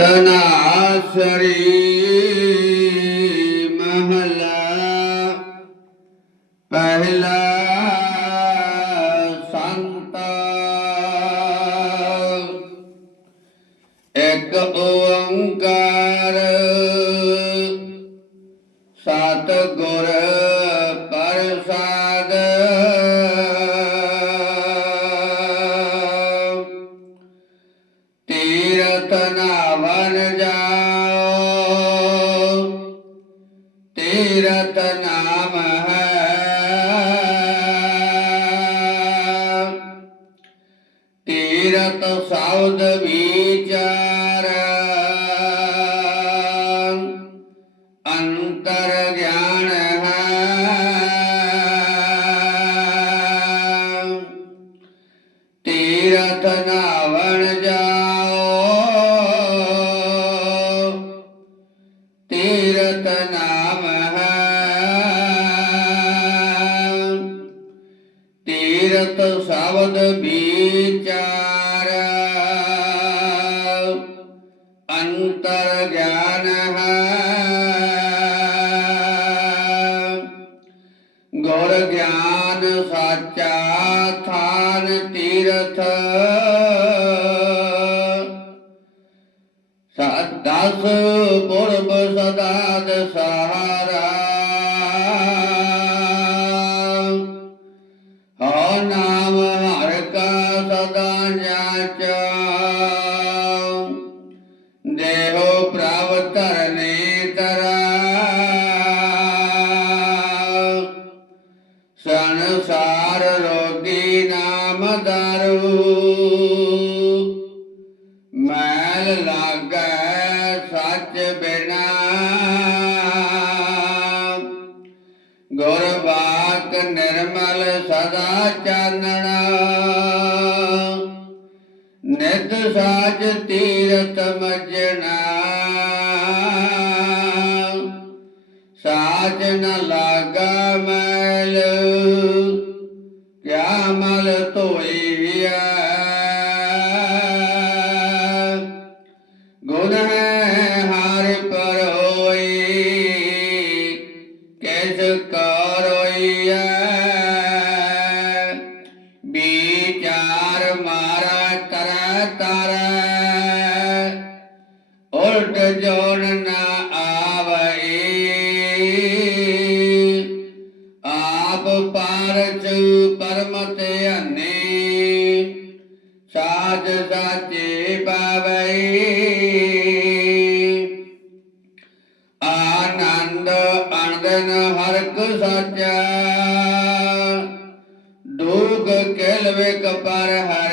ਤਨਾਸਰੀ ਮਹਲਾ ਪਹਿਲਾ ਸੰਤ। ਇੱਕ ਤੀਰਤ ਨਾਮ ਹੈ। ਤੀਰਤ ਸੌਦ ਵਿਚਾਰ ਅੰਤਰ ਗਿਆਨ ਹੈ। ਤੀਰਥ ਨਾਵਣ ਤੀਰਥ ਸ਼ਬਦ ਵਿਚਾਰ। ਅੰਤਰ ਗਿਆਨ ਹੈ। ਗੁਰ ਗਿਆਨ ਸਾਚਾ ਥਾਨ ਤੀਰਥ। ਸਦਸ ਪੁਰਬ ਸਦਾ ਦਸਹਾਰਾ ਜਾਚਾ ਦੇਹੋ ਪ੍ਰਭ ਧਰਨੇ ਤਰਾ ਸੰਸਾਰ ਰੋਗੀ ਨਾਮ ਦਾਰੂ ਮੈਲ ਲਾਗੈ ਸੱਚ ਬਿਨਾ। ਗੁਰ ਬਾਕ ਨਿਰਮਲ ਸਦਾ ਚਾਨਣਾ। ਨਿਤ ਸਾਚ ਤੀਰਤ ਮਜਣਾ। ਸਾਚ ਨ ਲਾਗਾ ਮੈਲ, ਕਿਆ ਮਲ ਧੋਈ ਧੋਈਐ ਗੁਣ ਹੈ ਹਰ ਪਰ ਹੋਈ ਕਿਸ ਕਰੋਈਐ ਵਿਚਾਰ ਪਾਰਚ ਪਰਮ ਤੇ ਅੰਨੇ ਸਾਚੇ ਪਾਵਈ ਆਨੰਦ ਅਨੰਦਨ ਹਰਕ ਸਾਚਾ ਦੁਖ ਕਿਲ ਕਪਰ ਪਰ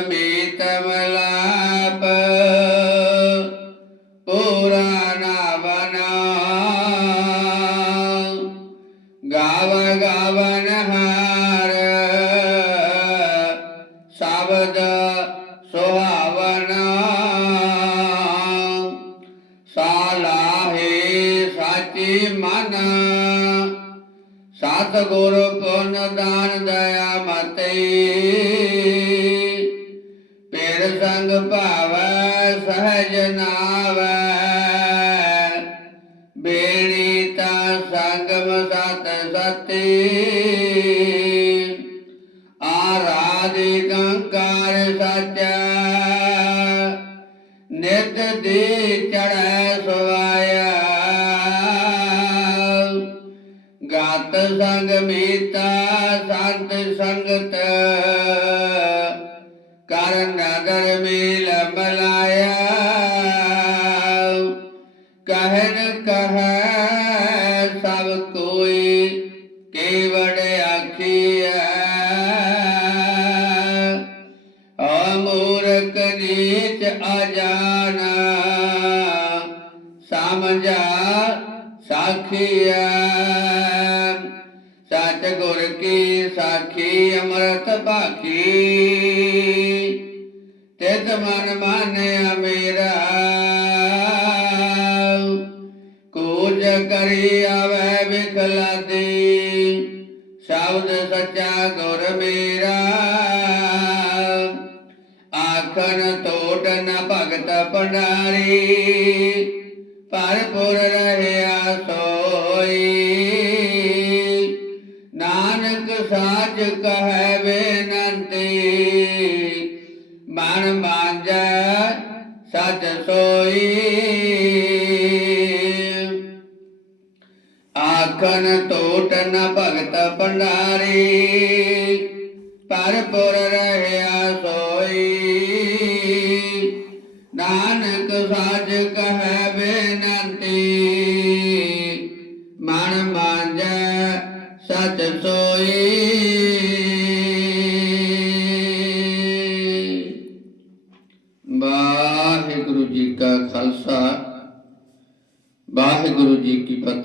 ਮੀਤ ਮਲਾਪ ਪੁਰਾਣਾ ਬਨਾ ਗਾਵ ਗਾਵਨ ਹਾਰ, ਸ਼ਬਦ ਸੁਹਾਵਨਾ। ਸਾਲਾਹੇ ਸਾਚੀ ਮਨ ਸਤ ਗੁਰ ਪੁਨ ਦਾਨ ਦਇਆ ਮਤੇ। ਸਹਜ ਨਾਵੈ। ਬੇੜੀ ਤਾ ਸੰਗਮ ਸਤ ਸਤੀ। ਆਰਾਧਿ ਗੰਕਾਰ ਸਚਾ। ਨਿਤ ਦੀ ਚੜੈ ਸਵਾਇਆ। ਗਤ ਸੰਗ ਮੀਤਾ ਸੰਤ ਸੰਗਤ। ਕਰ ਨਦਰ ਮੇਲ ਮਲਾਇਆ ਸਭ ਕੋਈ ਕੇਵੜ ਆਖੀਐ। ਅਮੂਰਖ ਨੀਚ ਅਜਾਨ, ਸਮਝਾ ਸਾਖੀਐ। ਸਚ ਗੁਰ ਕੀ ਸਾਖੀ, ਅੰਮ੍ਰਿਤ ਭਾਖੀ। ਸ਼ਬਦ ਸੱਚਾ ਗੁਰ ਮੇਰਾ। ਆਖਣ ਟੋਟ ਭਗਤ ਭੰਡਾਰੀ। ਪਰਪੁਰ ਰਹਿਆ ਸੋਈ। ਨਾਨਕ ਸਾਚ ਕਹੈ ਬੇਨੰਤੀ। ਮਨ ਮਾਂਜੈ ਸਚ ਸੋਈ। ਆਖਣ ਟੋਟ ਭਗਤ ਭੰਡਾਰੀ ਪਰਪੁਰ ਰਹਿਆ ਸੋਈ। ਨਾਨਕ ਸਾਜ ਕਹੈ ਬੇਨੰਤੀ, ਮਨ ਮਾਂਜੈ ਸਚ ਸੋਈ। ਵਾਹਿਗੁਰੂ ਜੀ ਕਾ ਖਾਲਸਾ, ਵਾਹਿਗੁਰੂ ਜੀ ਕੀ ਫਤਿਹ।